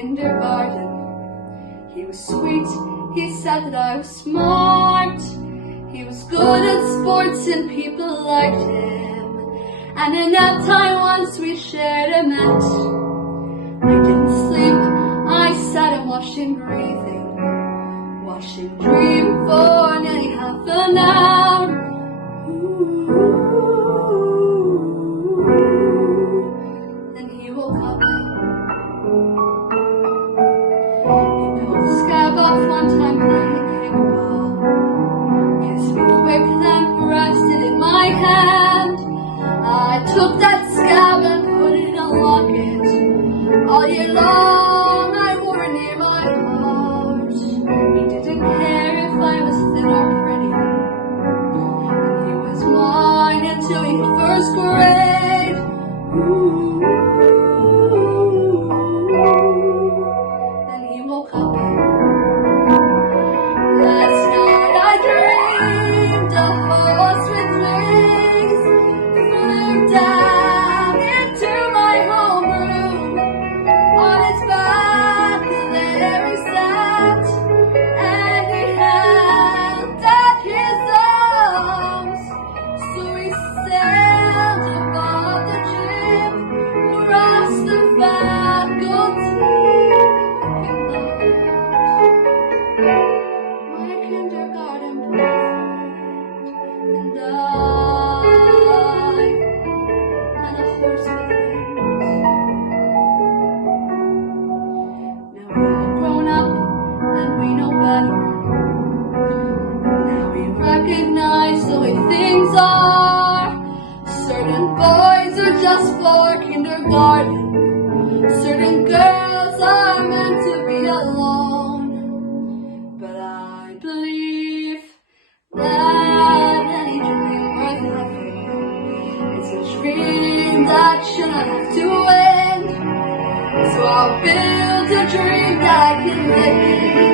kindergarten. He was sweet, he said that I was smart. He was good at sports and people liked him. And in nap time once we shared a mat. I didn't sleep, I sat and watched him breathing. Watched him dream for nearly half an hour. Then he woke up. He pulled the scab off one time playing kickball. Kissed me quick, then pressed it in my hand. I took that scab and put it in a locket. All year long I wore it near my heart. He didn't care if I was thin or pretty. And he was mine until we hit first grade. Then he woke up. Last night I dreamed a horse with wings flew down into my homeroom. On his back there he sat, and he held out his arms. So he sailed above the gym, across the faculty my kindergarten boyfriend and a horse with wings. Now we're all grown up and we know better. Now we recognize the way things are. Certain boys are just for kindergarten. Certain girls are meant to be alone. But I believe that any dream worth having is a dream that should not have to end. So I'll build a dream that I can live in.